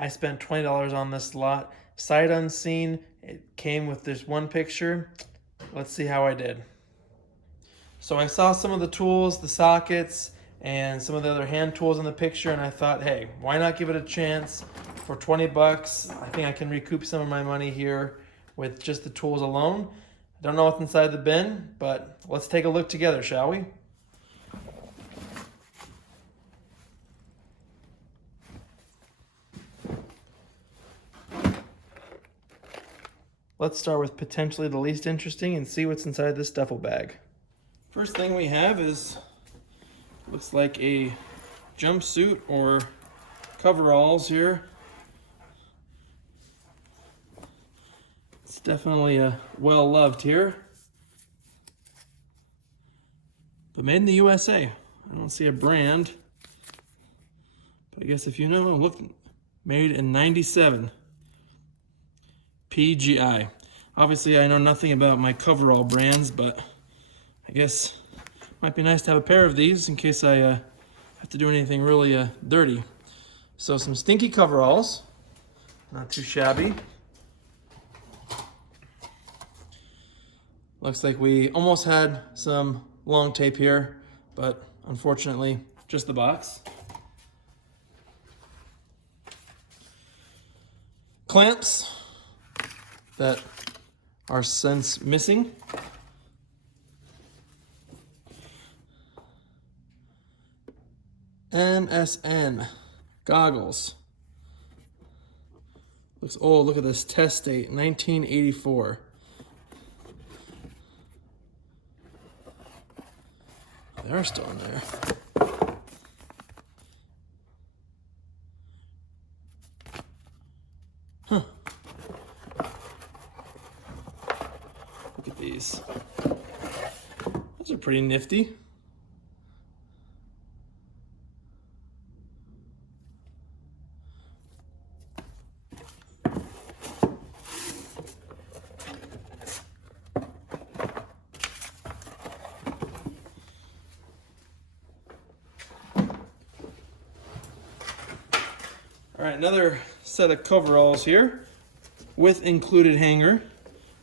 I spent $20 on this lot. Sight unseen, it came with this one picture. Let's see how I did. So I saw some of the tools, the sockets, and some of the other hand tools in the picture, and I thought, hey, why not give it a chance? For 20 bucks, I think I can recoup some of my money here with just the tools alone. I don't know what's inside the bin, but let's take a look together, shall we? Let's start with potentially the least interesting and see what's inside this duffel bag. First thing we have is, looks like a jumpsuit or coveralls here. It's definitely well loved here, but made in the USA. I don't see a brand, but I guess if you know, look, made in '97. PGI. Obviously, I know nothing about my coverall brands, but I guess it might be nice to have a pair of these in case I have to do anything really dirty. So some stinky coveralls, not too shabby. Looks like we almost had some long tape here, but unfortunately, just the box. Clamps that are since missing. NSN goggles. Looks old. Look at this test date, 1984. They are still in there. Huh. Look at these. Those are pretty nifty. All right, another set of coveralls here with included hanger.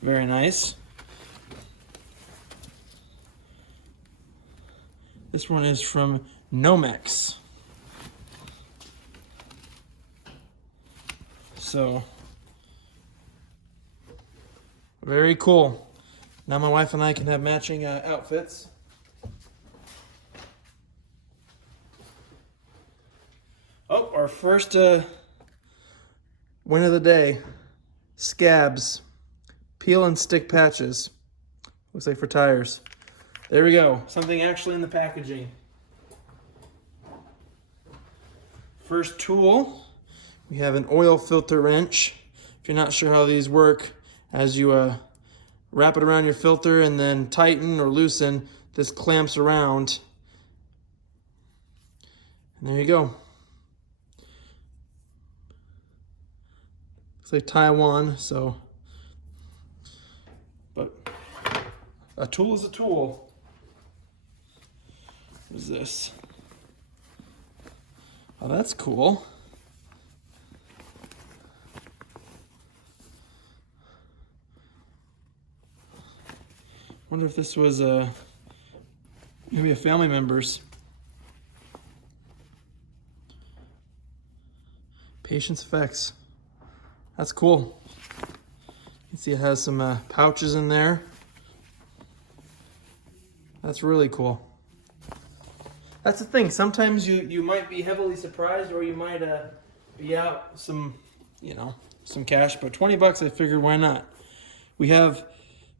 Very nice. This one is from Nomex. So, very cool. Now my wife and I can have matching outfits. Oh, our first win of the day. Scabs. Peel and stick patches. Looks like for tires. There we go. Something actually in the packaging. First tool, we have an oil filter wrench. If you're not sure how these work, as you wrap it around your filter and then tighten or loosen, this clamps around. And there you go. Looks like Taiwan, so. But a tool is a tool. What is this? Oh, that's cool. Wonder if this was maybe a family member's. Patience Effects. That's cool. You can see it has some pouches in there. That's really cool. That's the thing. Sometimes you might be heavily surprised, or you might be out some cash. But 20 bucks, I figured, why not? We have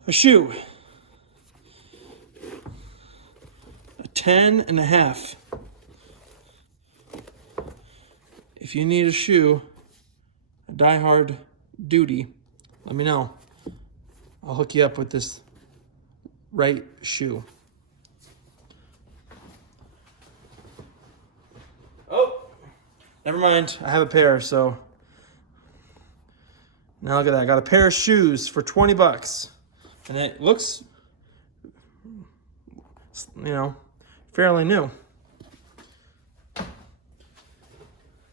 a shoe. A 10.5. If you need a shoe, a die-hard duty, let me know. I'll hook you up with this right shoe. Oh, never mind. I have a pair, so now look at that. I got a pair of shoes for 20 bucks. And it looks, fairly new.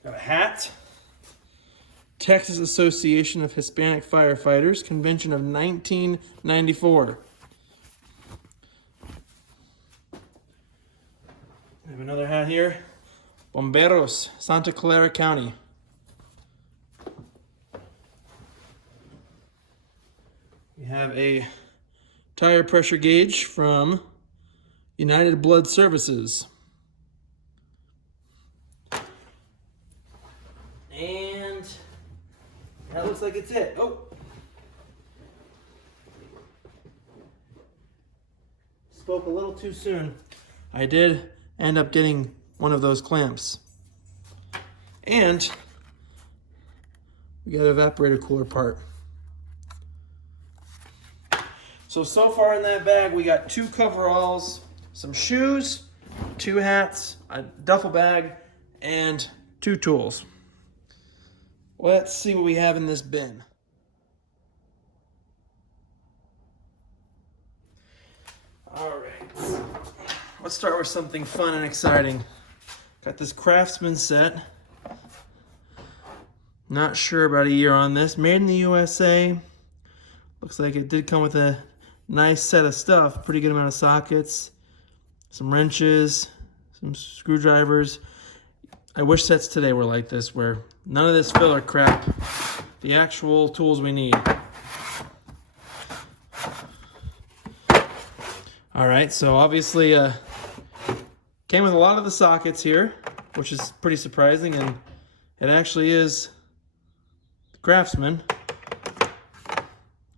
Got a hat. Texas Association of Hispanic Firefighters, convention of 1994. We have another hat here. Bomberos, Santa Clara County. We have a tire pressure gauge from United Blood Services. And that looks like it's it. Oh. Spoke a little too soon. I did end up getting one of those clamps. And we got an evaporator cooler part. So far in that bag, we got 2 coveralls, some shoes, 2 hats, a duffel bag, and 2 tools. Let's see what we have in this bin. All right, let's start with something fun and exciting. Got this Craftsman set. Not sure about a year on this. Made in the USA. Looks like it did come with a nice set of stuff. Pretty good amount of sockets, some wrenches, some screwdrivers. I wish sets today were like this, where none of this filler crap, the actual tools we need. All right, so obviously came with a lot of the sockets here, which is pretty surprising, and it actually is Craftsman.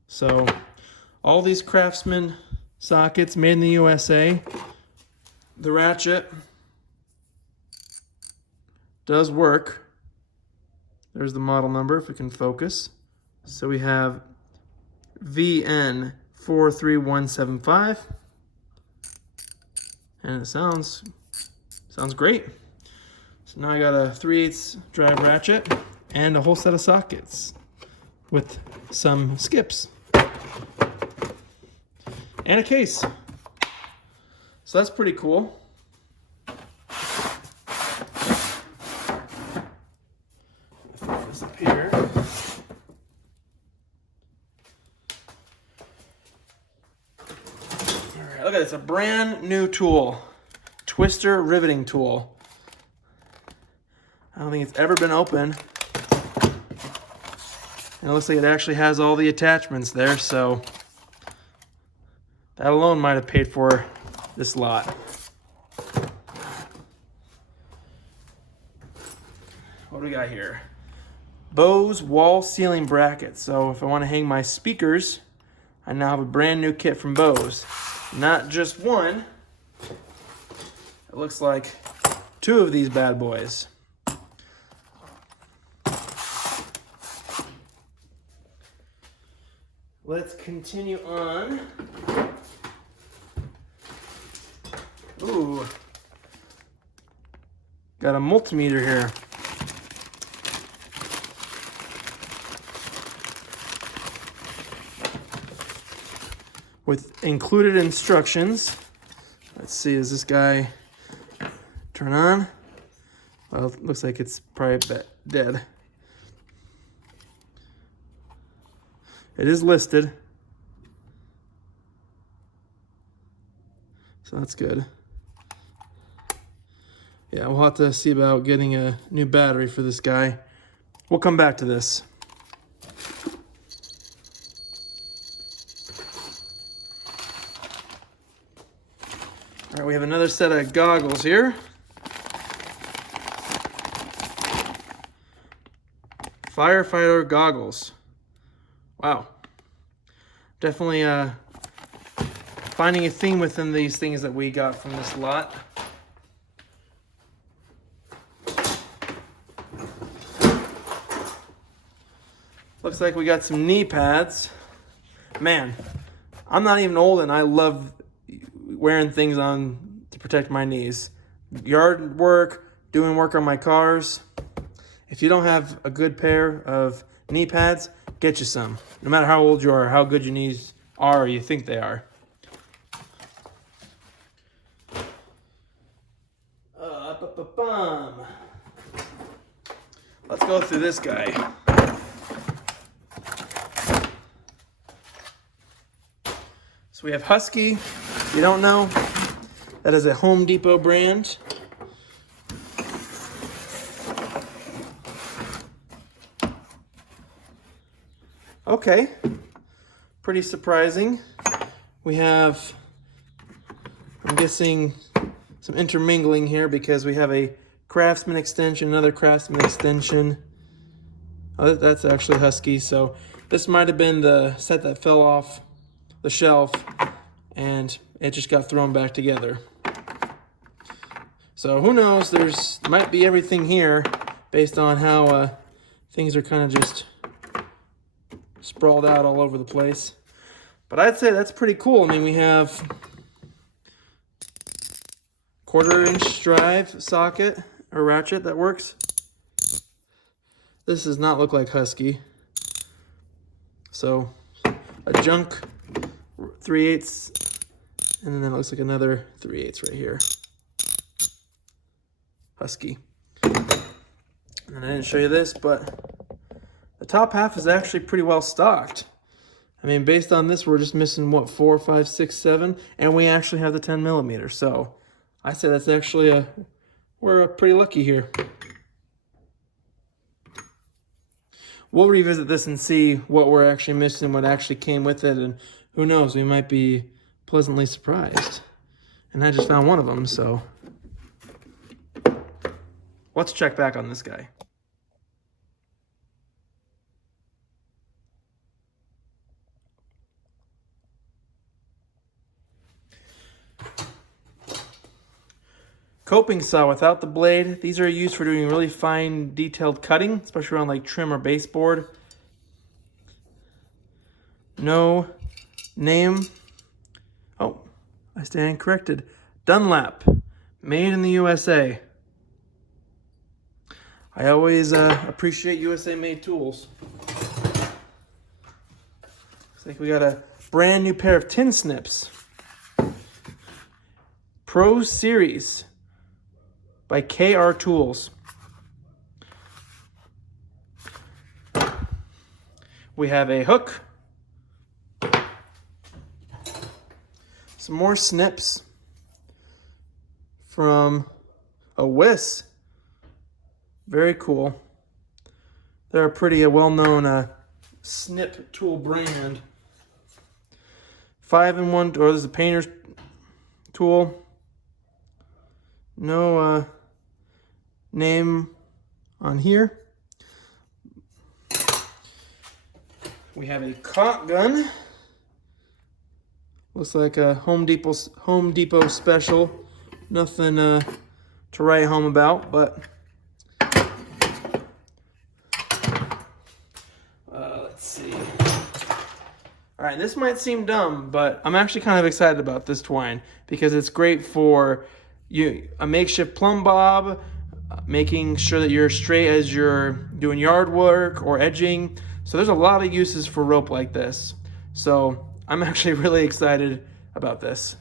So all these Craftsman sockets made in the USA. The ratchet does work. There's the model number if we can focus. So we have VN43175. And it sounds great. So now I got a 3/8 drive ratchet and a whole set of sockets with some skips. And a case. So that's pretty cool. Throw this up here. Alright, look at this, a brand new tool. Twister riveting tool. I don't think it's ever been opened. And it looks like it actually has all the attachments there, so that alone might have paid for this lot. What do we got here? Bose wall ceiling brackets. So if I want to hang my speakers, I now have a brand new kit from Bose. Not just one. It looks like 2 of these bad boys. Let's continue on. Ooh. Got a multimeter here. With included instructions. Let's see, does this guy turn on? Well, it looks like it's probably dead. It is listed. So that's good. Yeah, we'll have to see about getting a new battery for this guy. We'll come back to this. All right, we have another set of goggles here. Firefighter goggles. Wow. Definitely finding a theme within these things that we got from this lot. Looks like we got some knee pads. Man, I'm not even old and I love wearing things on to protect my knees. Yard work, doing work on my cars. If you don't have a good pair of knee pads, get you some. No matter how old you are, how good your knees are, or you think they are. Let's go through this guy. we have Husky. If you don't know, that is a Home Depot brand. Okay, pretty surprising. We have, I'm guessing, some intermingling here because we have a Craftsman extension, another Craftsman extension. Oh, that's actually Husky, so this might have been the set that fell off the shelf and it just got thrown back together. So who knows, there's might be everything here based on how things are kind of just sprawled out all over the place. But I'd say that's pretty cool. I mean, we have 1/4-inch drive socket or ratchet that works. This does not look like Husky. So a junk 3/8, and then it looks like another 3/8 right here. Husky. And I didn't show you this, but the top half is actually pretty well stocked. I mean, based on this, we're just missing, what, 4, 5, 6, 7, and we actually have the 10mm. So I say that's actually we're pretty lucky here. We'll revisit this and see what we're actually missing, what actually came with it, and who knows, we might be pleasantly surprised. And I just found one of them, so let's check back on this guy. Coping saw without the blade. These are used for doing really fine detailed cutting, especially around like trim or baseboard. No name. Oh, I stand corrected. Dunlap, made in the USA. I always appreciate USA made tools. Looks like we got a brand new pair of tin snips. Pro Series by KR Tools. We have a hook, some more snips from a Wiss. Very cool. They're a pretty well-known snip tool brand. 5-in-1, or this is a painter's tool. No name on here. We have a caulk gun. Looks like a Home Depot special. Nothing to write home about, but let's see. All right, this might seem dumb, but I'm actually kind of excited about this twine because it's great for a makeshift plumb bob, making sure that you're straight as you're doing yard work or edging. So there's a lot of uses for rope like this. So I'm actually really excited about this.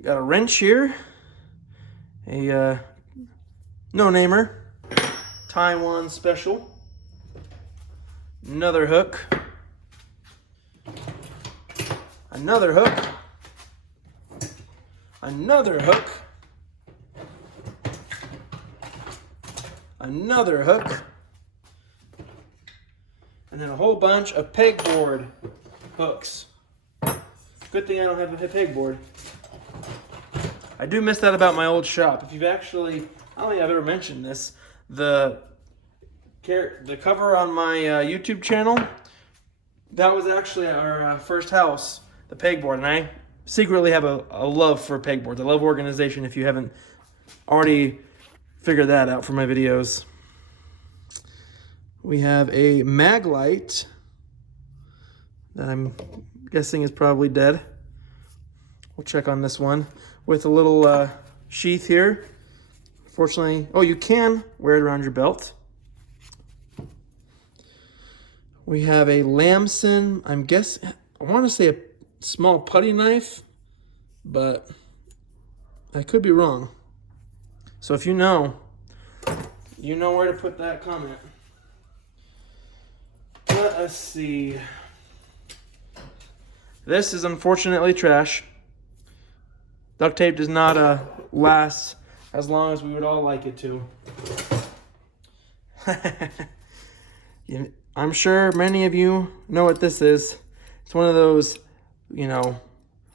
Got a wrench here, a no-namer, Taiwan special, another hook, another hook, another hook, another hook, and then a whole bunch of pegboard hooks. Good thing I don't have a pegboard. I do miss that about my old shop. If you've actually, I don't think I've ever mentioned this, the cover on my YouTube channel, that was actually our first house, the pegboard, and I secretly have a love for pegboards. I love organization, if you haven't already figured that out from my videos. We have a mag light that I'm guessing is probably dead. We'll check on this one with a little sheath here. Fortunately, oh, you can wear it around your belt. We have a Lamson, I want to say a small putty knife, but I could be wrong. So if you know where to put that comment. Let us see. This is unfortunately trash. Duct tape does not last as long as we would all like it to. I'm sure many of you know what this is. It's one of those, you know,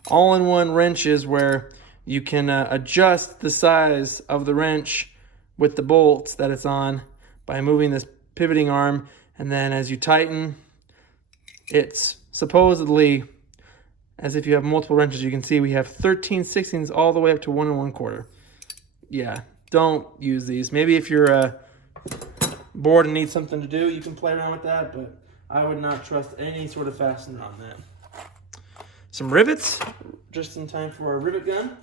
all-in-one wrenches where you can adjust the size of the wrench with the bolts that it's on by moving this pivoting arm, and then as you tighten, it's supposedly as if you have multiple wrenches. You can see we have 13/16 all the way up to 1 1/4. Yeah, don't use these. Maybe if you're bored and need something to do, you can play around with that, but I would not trust any sort of fastener on that. Some rivets, just in time for our rivet gun.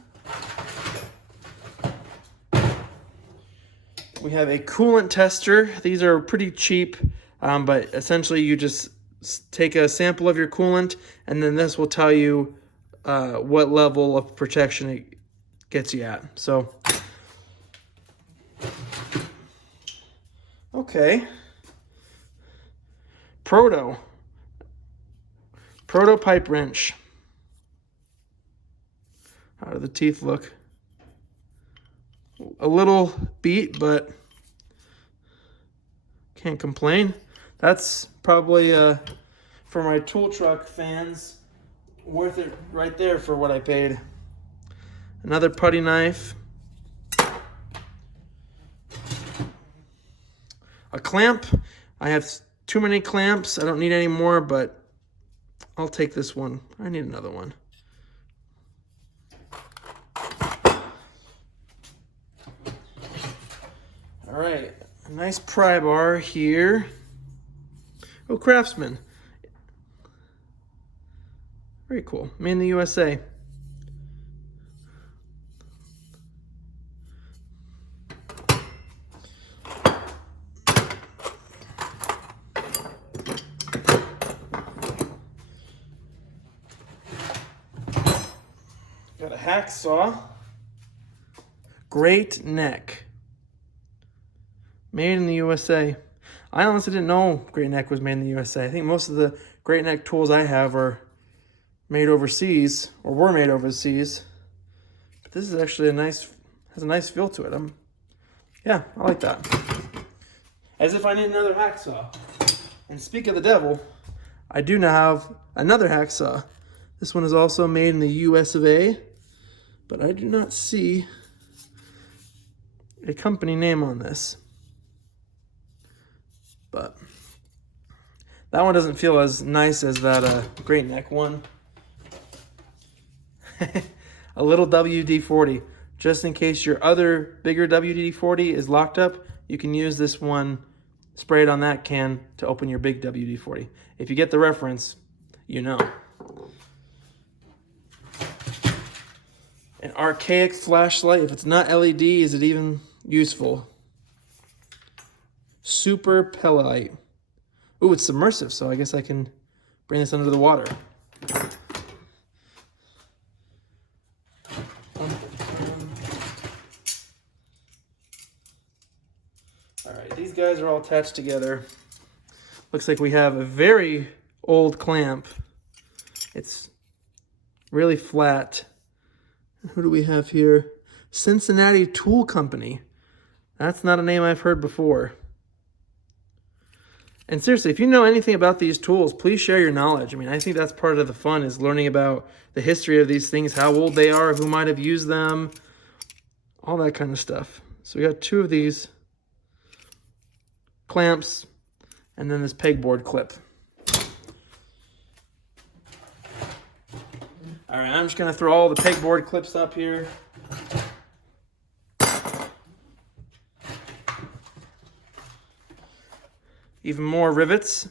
We have a coolant tester. These are pretty cheap, but essentially you just take a sample of your coolant, and then this will tell you what level of protection it gets you at. So, okay. Proto pipe wrench. How do the teeth look? A little beat, but can't complain. That's probably for my tool truck fans, worth it right there for what I paid. Another putty knife. A clamp. I have too many clamps. I don't need any more, but I'll take this one. I need another one. All right, a nice pry bar here. Oh, Craftsman. Very cool. Made in the USA. Got a hacksaw. Great neck. Made in the USA. I honestly didn't know Great Neck was made in the USA. I think most of the Great Neck tools I have are made overseas, or were made overseas. But this is actually has a nice feel to it. Yeah, I like that. As if I need another hacksaw. And speak of the devil, I do now have another hacksaw. This one is also made in the US of A, but I do not see a company name on this. But that one doesn't feel as nice as that Great Neck one. A little WD-40. Just in case your other bigger WD-40 is locked up, you can use this one sprayed on that can to open your big WD-40. If you get the reference, you know. An archaic flashlight. If it's not LED, is it even useful? Super Pellite. Ooh, it's submersive, so I guess I can bring this under the water. All right, these guys are all attached together. Looks like we have a very old clamp. It's really flat. Who do we have here? Cincinnati Tool Company. That's not a name I've heard before. And seriously, if you know anything about these tools, please share your knowledge. I mean, I think that's part of the fun, is learning about the history of these things, how old they are, who might have used them, all that kind of stuff. So we got two of these clamps and then this pegboard clip. All right, I'm just going to throw all the pegboard clips up here. Even more rivets.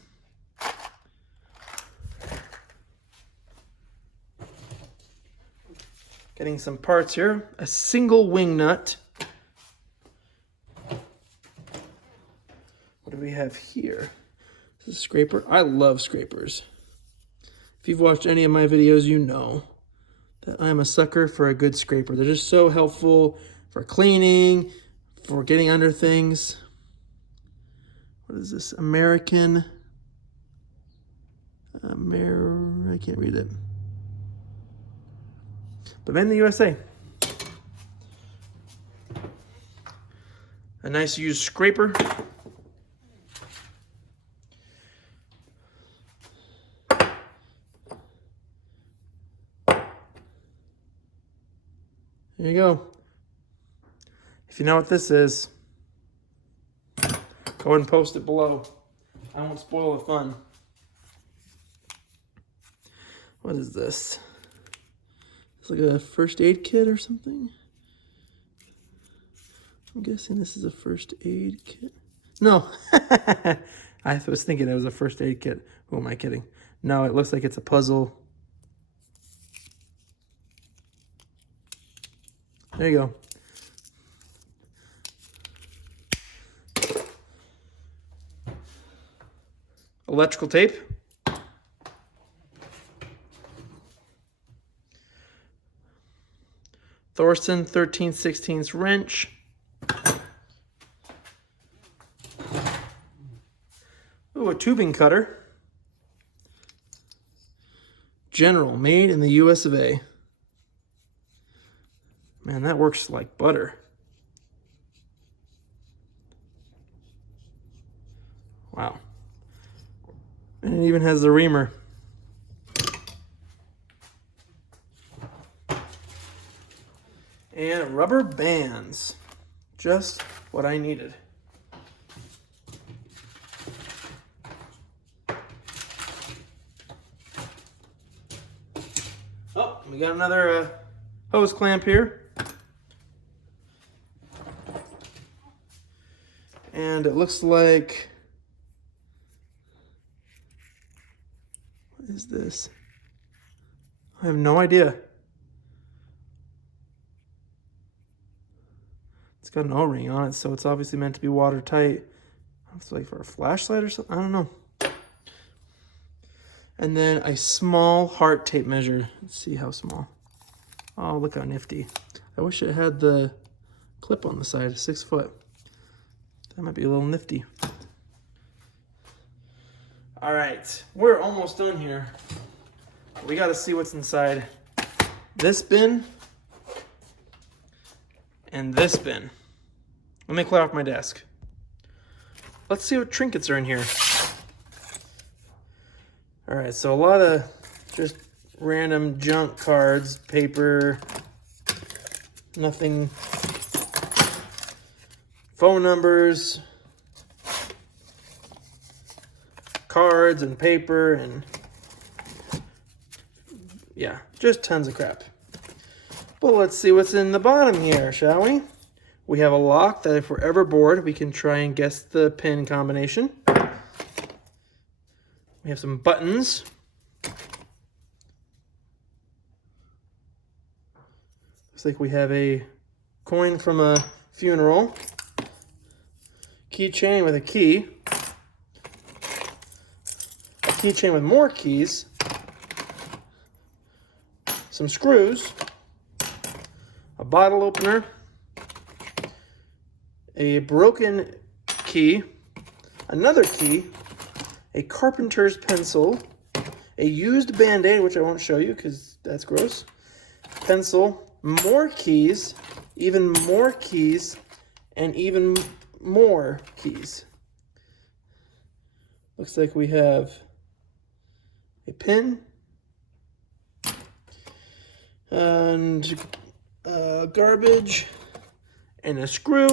Getting some parts here. A single wing nut. What do we have here? This is a scraper. I love scrapers. If you've watched any of my videos, you know that I'm a sucker for a good scraper. They're just so helpful for cleaning, for getting under things. What is this? I can't read it. but made in the USA. A nice used scraper. There you go. If you know what this is, go ahead and post it below. I won't spoil the fun. What is this? It's like a first aid kit or something? I'm guessing this is a first aid kit. No. I was thinking it was a first aid kit. Who am I kidding? No, it looks like it's a puzzle. There you go. Electrical tape. Thorson 13/16 wrench. Ooh, a tubing cutter. General, made in the US of A. Man, that works like butter. Wow. And it even has the reamer. And rubber bands. Just what I needed. Oh, we got another hose clamp here. And it looks like, what is this? I have no idea. It's got an O-ring on it, so it's obviously meant to be watertight. It's like for a flashlight or something, I don't know. And then a small heart tape measure. Let's see how small. Oh, look how nifty. I wish it had the clip on the side, 6 foot. That might be a little nifty. All right, we're almost done here. We got to see what's inside this bin and this bin. Let me clear off my desk. Let's see what trinkets are in here. All right, so a lot of just random junk cards, paper, nothing. Phone numbers, cards and paper, and yeah, just tons of crap. But let's see what's in the bottom here, shall we? We have a lock that if we're ever bored, we can try and guess the pin combination. We have some buttons. Looks like we have a coin from a funeral. Keychain with a key. A keychain with more keys. Some screws. A bottle opener. A broken key. Another key. A carpenter's pencil. A used band-aid, which I won't show you because that's gross. Pencil. More keys. Even more keys. And even more keys. Looks like we have a pin and garbage and a screw.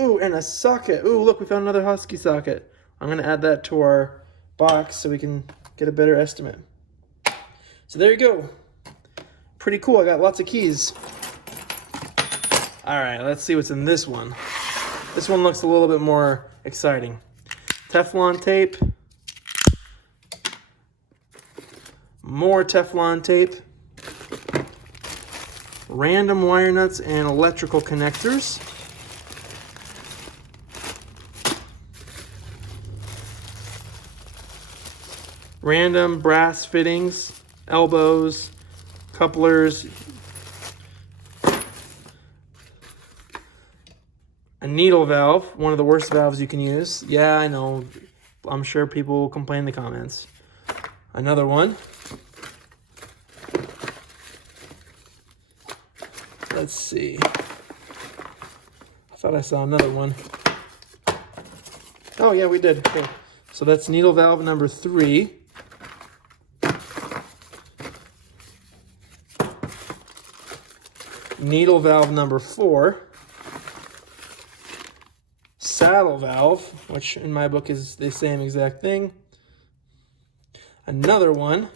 Ooh, and a socket. Ooh, look, we found another Husky socket. I'm going to add that to our box so we can get a better estimate. So there you go. Pretty cool. I got lots of keys. All right, let's see what's in this one. This one looks a little bit more exciting. Teflon tape. More Teflon tape. Random wire nuts and electrical connectors. Random brass fittings, elbows, couplers, a needle valve, one of the worst valves you can use. Yeah, I know. I'm sure people will complain in the comments. Another one. Let's see. I thought I saw another one. Oh yeah, we did. Cool. So that's needle valve number 3. Needle valve number 4. Saddle valve, which in my book is the same exact thing. Another one.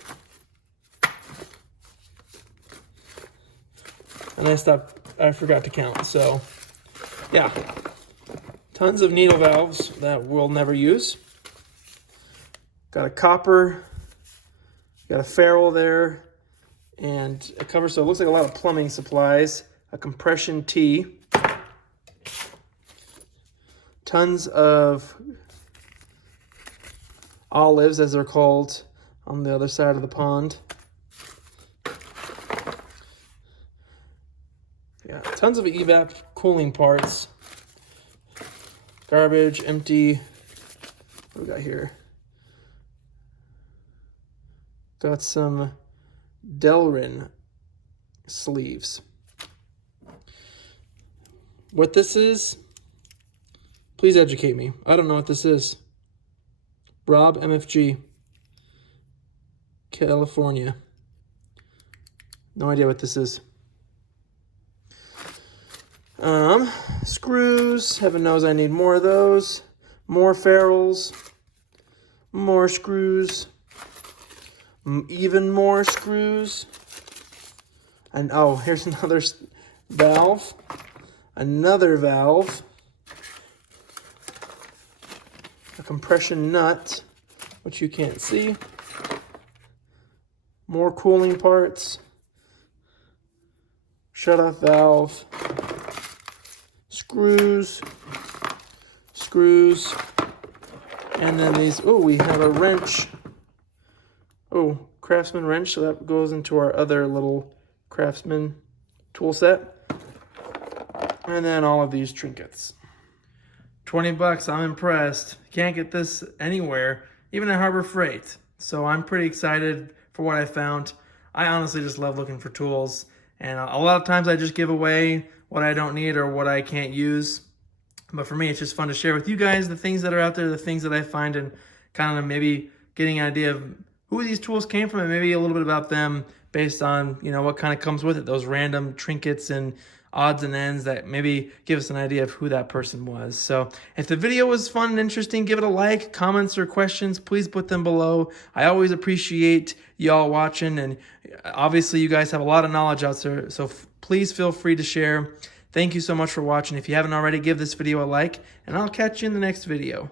And I forgot to count. So yeah, tons of needle valves that we'll never use. Got a copper, got a ferrule there, and a cover, so it looks like a lot of plumbing supplies, a compression tee, tons of olives, as they're called, on the other side of the pond. Yeah, tons of evap cooling parts, garbage, empty. What do we got here? Got some Delrin sleeves. What this is, please educate me. I don't know what this is. Rob, MFG, California. No idea what this is. Screws. Heaven knows I need more of those. More ferrules. More screws. Even more screws. And oh, here's another valve. Another valve. A compression nut, which you can't see. More cooling parts. Shut-off valve. Screws. Screws. And then these, oh, we have a wrench. Oh, Craftsman wrench, so that goes into our other little Craftsman tool set. And then all of these trinkets. 20 bucks, I'm impressed. Can't get this anywhere, even at Harbor Freight. So I'm pretty excited for what I found. I honestly just love looking for tools. And a lot of times I just give away what I don't need or what I can't use. But for me, it's just fun to share with you guys the things that are out there, the things that I find, and kind of maybe getting an idea of who these tools came from and maybe a little bit about them based on, you know, what kind of comes with it, those random trinkets and odds and ends that maybe give us an idea of who that person was. So if the video was fun and interesting, give it a like. Comments or questions, please put them below. I always appreciate y'all watching, and obviously you guys have a lot of knowledge out there, so please feel free to share. Thank you so much for watching. If you haven't already, give this video a like, and I'll catch you in the next video.